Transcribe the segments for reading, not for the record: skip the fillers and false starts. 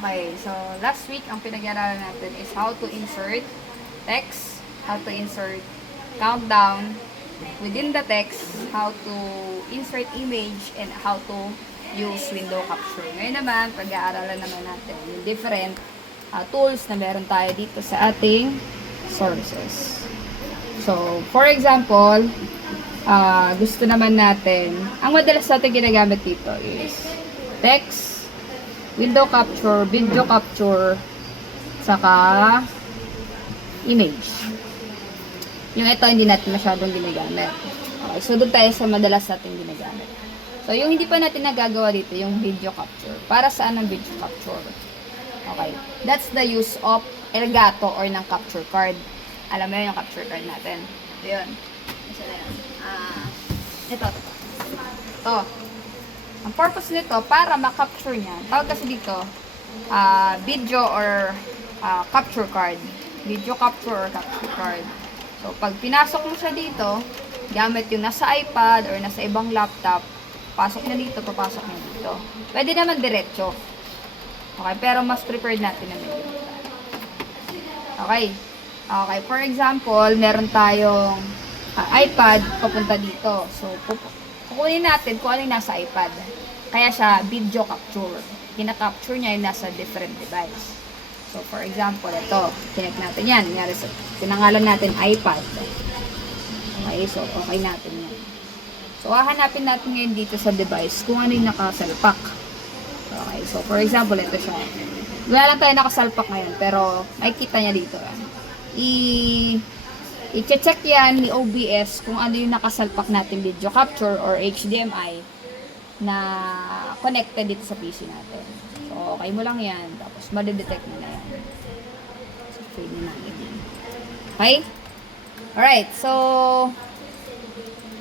Okay, so last week ang pinag-aralan natin is how to insert text, how to insert countdown within the text, how to insert image, and how to use window capture. Ngayon naman, pag-aaralan naman natin yung different tools na meron tayo dito sa ating sources. So, for example, gusto naman natin, ang madalas natin ginagamit dito is text, window capture, video capture, saka image. Yung ito, hindi natin masyadong ginagamit. Okay, so doon tayo sa madalas natin ginagamit. So, yung hindi pa natin nagagawa dito, yung video capture. Para saan ang video capture? Okay, that's the use of Elgato or ng capture card. Alam mo yun, yung capture card natin. Ito yun. Isa na yun. Ito. Ang purpose nito, para ma-capture niya, tawag kasi dito, video or capture card. Video capture or capture card. So, pag pinasok mo siya dito, gamit yung nasa iPad or nasa ibang laptop, pasok niya dito, papasok niya dito. Pwede naman diretso. Okay, pero mas prepared natin na medyo. Okay. Okay, for example, meron tayong iPad papunta dito. So, kukunin natin kung ano yung nasa iPad. Kaya siya video capture. Kina-capture niya yung nasa different device. So, for example, ito. Connect natin yan. Pinangalan natin iPad. Okay, so okay natin yan. So, hahanapin natin ngayon dito sa device kung ano yung nakasalpak. Okay, so for example, ito siya. Wala lang tayo nakasalpak ngayon, pero makikita niya dito. I-check yan ni OBS kung ano yung nakasalpak natin video capture or HDMI na connected dito sa PC natin. So, okay mo lang yan. Tapos, madedetect mo na yan. So, fade na natin yan. Okay? Alright, so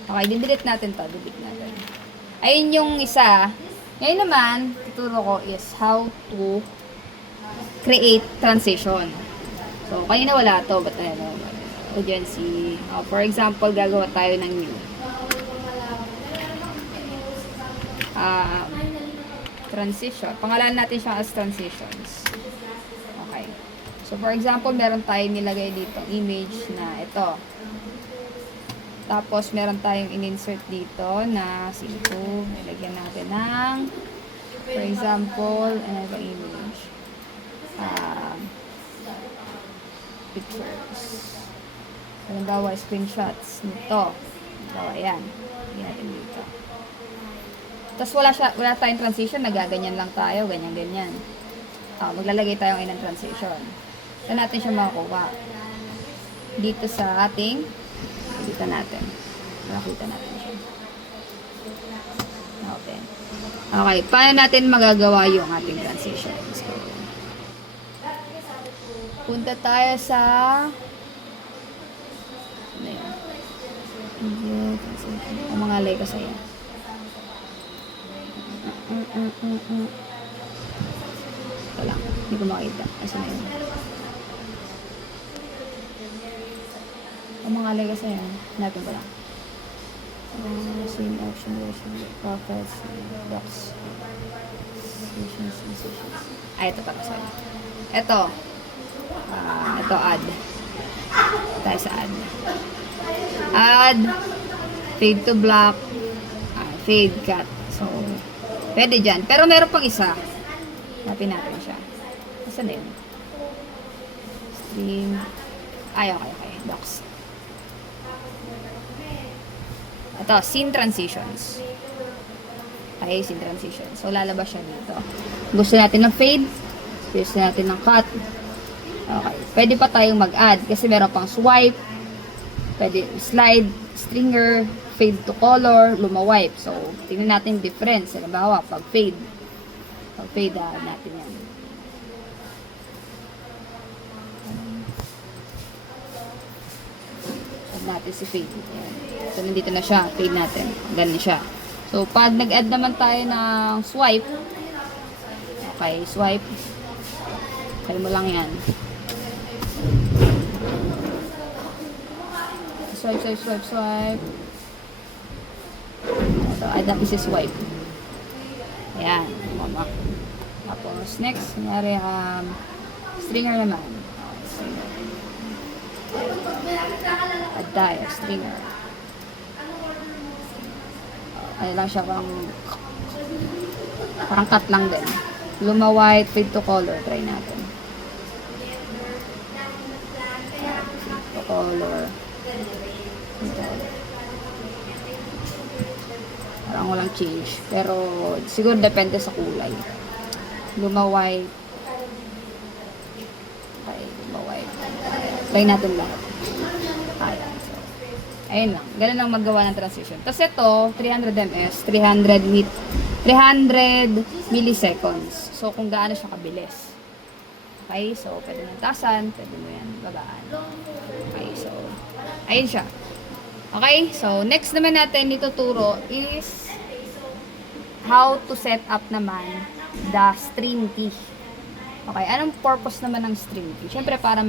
okay, delete natin to. Delete natin. Ayun yung isa. Ngayon naman, tuturo ko is how to create transition. So, kanina wala to. But agency. For example, gagawa tayo ng new. Transition. Pangalan natin siya as transitions. Okay. So, for example, meron tayong nilagay dito image na ito. Tapos, meron tayong in-insert dito na C2. Nilagyan natin ng, for example, ano ba image? Pictures. Halimbawa, screenshots nito. Halimbawa, yan. Lagyan natin dito. Tapos, wala tayong transition. Nagaganyan lang tayo. Ganyan-ganyan. Maglalagay tayo ng inang transition. Saan natin siya makukuha? Dito sa ating dito natin. Makita natin siya. Open. Okay. Paano natin magagawa yung ating transition? So, punta tayo sa ano yan? Ang mga like ko sa'yo. Ito lang. Hindi ko makita. Asan na yun? Ang mga like ko sa'yo. Hanapin ko lang. Same option, profits, docs. Ito para sa'yo. Ito. Ito add. Tayo sa add. Add. Fade to black. Fade cut. So, pwede dyan. Pero meron pang isa. Hanapin natin siya. Saan na yun? Stream. Okay. Docs. Ito, scene transitions. Okay, scene transitions. So, lalabas siya dito. Gusto natin ng fade. Gusto natin ng cut. Okay. Pwede pa tayong mag-add kasi meron pang swipe. Pwede slide, stringer, fade to color, lumawipe. So, tingnan natin yung difference. Halimbawa, pag fade natin yan. Add natin si fade. Ayan. So, nandito na siya. Fade natin. Ganun siya. So, pag nag-add naman tayo ng swipe, okay, swipe. Kaya mo lang yan. Swipe. Ito, add natin si swipe. Ayan. Tapos, next, kunyari, stringer naman. Add tayo, stringer. Ano lang siya, parang cut lang din. Luma white, fade to color. Try natin. Fade to color. Parang walang change. Pero, siguro depende sa kulay. Luma white. Okay, luma white. Try natin lang. Ayan. So, ayun lang. Ganun lang maggawa ng transition. Tapos ito, 300 ms, 300 milliseconds. So, kung gaano siya kabilis. Okay, so, pwede mo tasan, pwede mo yan babaan. Okay, so, ayun siya. Okay, so, next naman natin ituturo is how to set up naman the stream key. Okay, anong purpose naman ng stream key? Siyempre, para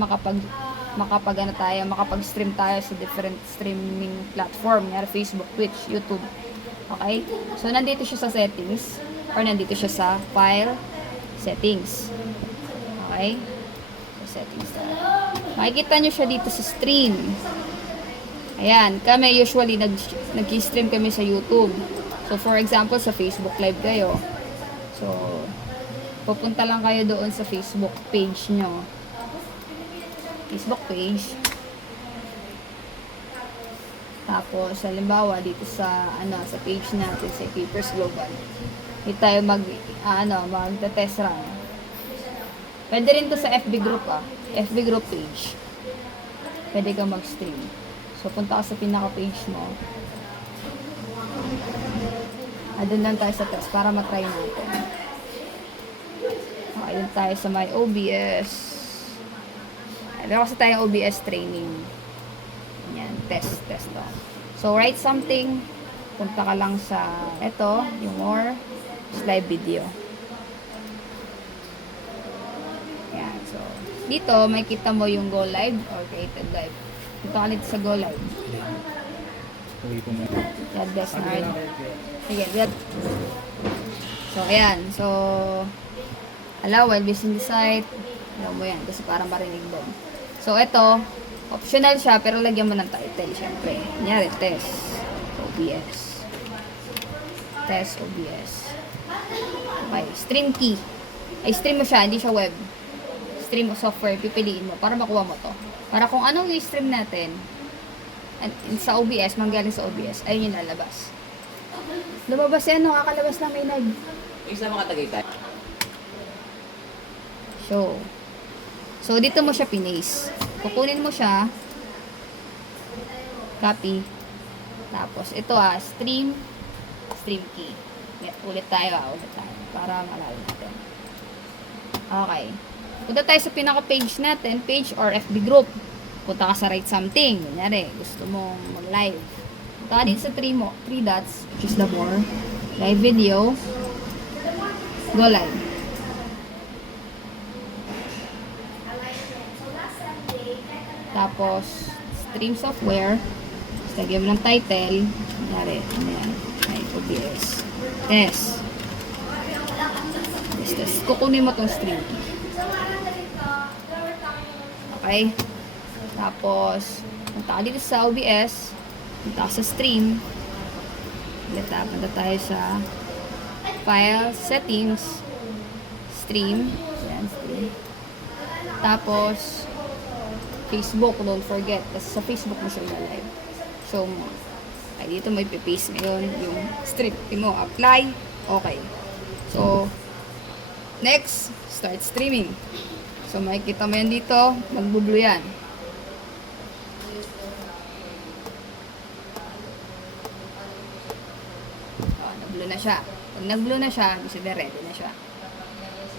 makapag-stream tayo sa different streaming platform, nga Facebook, Twitch, YouTube. Okay? So, nandito siya sa settings, or nandito siya sa file, settings. Okay? So, settings tayo. Makikita nyo siya dito sa stream. Ayan, kami usually nag-stream kami sa YouTube. So, for example, sa Facebook Live kayo. So, pupunta lang kayo doon sa Facebook page nyo. Facebook page. Tapos, halimbawa, dito sa, sa page natin, sa Keepers Global. Dito tayo mag-test run. Pwede rin to sa FB group, FB group page. Pwede ka mag-stream. So, punta ka sa pinaka-page mo. Doon lang tayo sa test para matry natin. Okay, doon tayo sa my OBS. Meron kasi tayong OBS training. Yan, test to. So, write something. Punta ka lang sa, ito, yung more, live video. Yan, so, dito, makikita mo yung go live or created live. Punta ka dito sa go live. God bless na rin. Sige, good. So, ayan. So, allow while visiting the site. Alam mo yan, kasi parang marinig doon. So, ito, optional siya, pero lagyan mo ng title, syempre. Kunyari, test OBS. Test OBS. Okay, stream key. Ay, stream mo siya, hindi siya web. Stream software, pipiliin mo para makuha mo to. Para kung anong i-stream natin, sa OBS, manggaling sa OBS, ayun yung lalabas. Lumabas yan, nakakalabas na may nag. Isa mga Tagaytay. So, dito mo siya pinaste. Kukunin mo siya. Copy. Tapos, ito stream key. Ulit tayo. Para malala natin. Okay. Punta tayo sa pinaka-page natin, page or FB group. Punta ka sa write something. Kunyari, gusto mong mag-live. Punta ka dito sa three dots, which is the more. Live video. Go live. Tapos, stream software. Tapos, lagyan mo ng title. Kunyari, OBS. Test. Kukunin mo tong stream. Okay? Tapos, punta ka dito sa OBS. Punta ka sa stream. Punta tayo sa file, settings, stream. Yan, stream. Tapos, Facebook, don't forget. Kasi sa Facebook mo siya live. So, ay dito may paste ngayon yung strip mo. Apply. Okay. So, next, start streaming. So, makikita mo yan dito. Mag-blue yan. Nag-blue na siya. Pag nag-blue na siya, ibig sabihin ready na siya.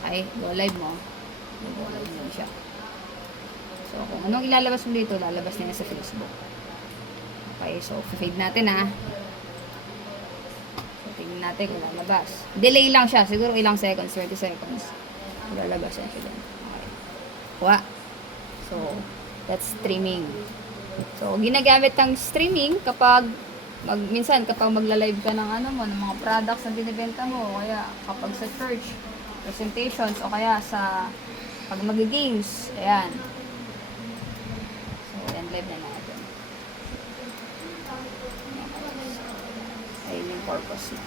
Okay, go live mo. Go live na siya. So, kung anong ilalabas mo dito, lalabas niya sa Facebook. Okay, so, fade natin So, tingnan natin kung lalabas. Delay lang siya. Siguro ilang seconds, 30 seconds. Lalabas yan siya. Okay. Kuha. So, that's streaming. So, ginagamit ng streaming kapag minsan kapag magla-live ka ng ng mga products na binibenta mo, kaya kapag sa church, presentations o kaya sa pag mag-games. Ayan. So, ayan, live na natin. Ayun yung purpose na.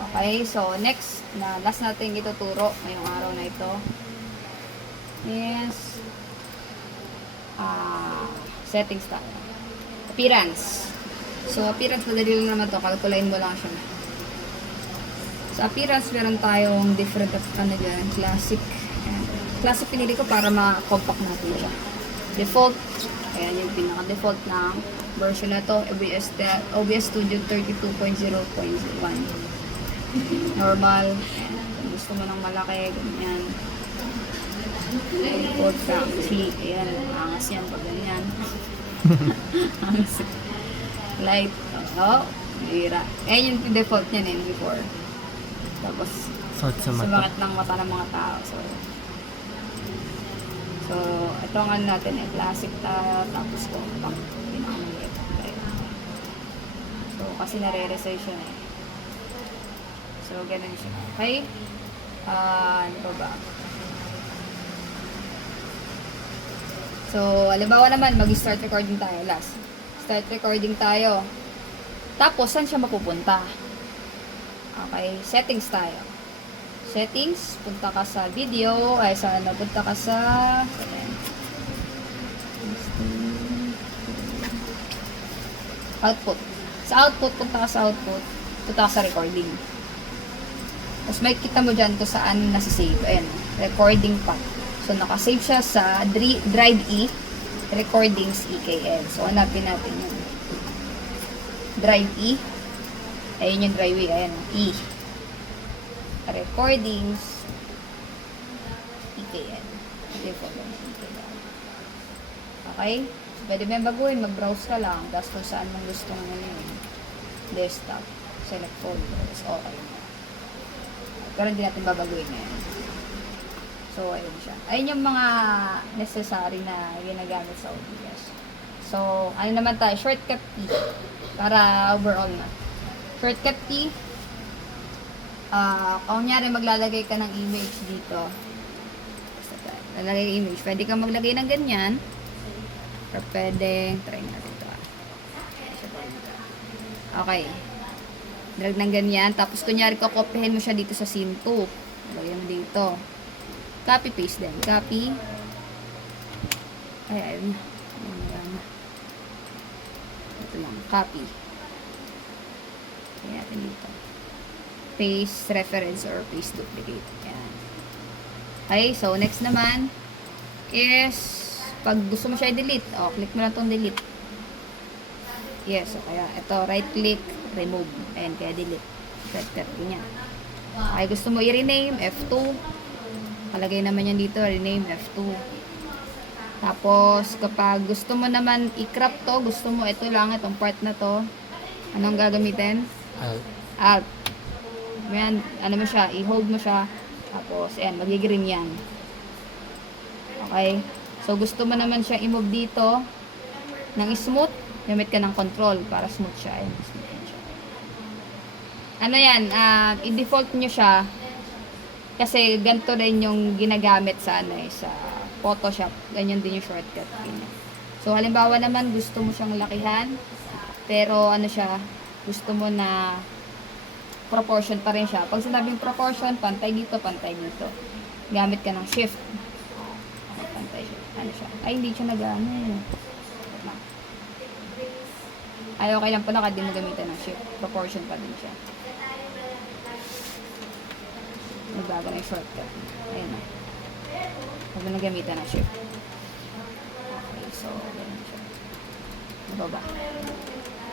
Okay, so next, na last natin ituturo ngayong araw na ito is settings tayo. Appearance. So, appearance, madali lang naman to. Kalkulain mo lang siya. Sa appearance, meron tayong different dyan. Classic. Ayan. Classic pinili ko para ma-compact natin siya. Default. Ayan yung pinaka-default na version na to. OBS Studio 32.0.1. Normal. Ayan. Kung gusto mo ng malaki, ganyan. Import factory. Ayan. Angas yan pag ganyan. Angas. Light. Oh, bira. Ayan yung default niyan before. Tapos, sumakit ng mata ng mga tao. So ito ang ano natin classic tayo. Tapos ito, pinakamaliit. So, kasi nare-resize siya So, ganun siya. Okay? Ano pa ba? So, halimbawa naman, mag-start recording tayo. Last. Start recording tayo. Tapos, saan siya mapupunta? Okay, settings tayo. Settings, punta ka sa video, punta ka sa output. Sa output, punta ka sa output, punta ka sa recording. Tapos may kita mo dyan kung saan nasa-save. Ayan, recording path. So, nakasave siya sa Drive E, Recordings EKN. So, hanapin natin yun. Drive E. Ayun yung Drive E. Ayan, E. Recordings EKN. Okay? Pwede mo yung baguhin. Mag-browse ka lang. Tapos kung saan mong gusto mo yun. Desktop. Select folders. Okay. Pero hindi natin babaguhin ngayon. So, ayun siya. Ayun yung mga necessary na ginagamit sa OBS. So, ano naman tayo? Shortcut key. Para overall na. Shortcut key. Kung nyari maglalagay ka ng image dito. Lalagay image. Pwede kang maglagay ng ganyan. Or pwede, try natin ito. Okay. Drag ng ganyan. Tapos, kunyari, kokopyahin mo siya dito sa scene 2. Lagay mo dito. Copy, paste din. Copy. Ayun. Ito lang. Copy. Kaya natin dito. Paste reference or paste duplicate. Ayan. Okay, so next naman is pag gusto mo siya i-delete, click mo lang itong delete. Yes, so kaya ito, right click, remove. Ayan, kaya delete. Shortcut niya. Okay, gusto mo i-rename, F2. Kalagay naman yan dito, rename, F2. Tapos, kapag gusto mo naman i-crop to, gusto mo ito lang, itong part na to, anong gagamitin? Alt. Ayan, ano mo siya, i-hold mo siya. Tapos, ayan, magigreen yan. Okay? So, gusto mo naman siya i-move dito ng smooth. Gamit ka ng control para smooth siya. Ayan, smooth yan siya. Ano yan, i-default nyo siya kasi ganito rin yung ginagamit sa, sa Photoshop. Ganyan din yung shortcut. Ganyan. So, halimbawa naman, gusto mo siyang lakihan. Pero, ano siya, gusto mo na proportion pa rin siya. Pag sinabing proportion, pantay dito, pantay dito. Gamit ka ng shift. Pantay siya. Ano siya? Ay, hindi siya nag-ano. Ay, okay lang pala kasi di mo gamitan ng shift. Proportion pa din siya. Nagbago na yung shortcut. Ayun na. Huwag mo na gamitan ng shift. Okay, so, ganun siya. Ano ba?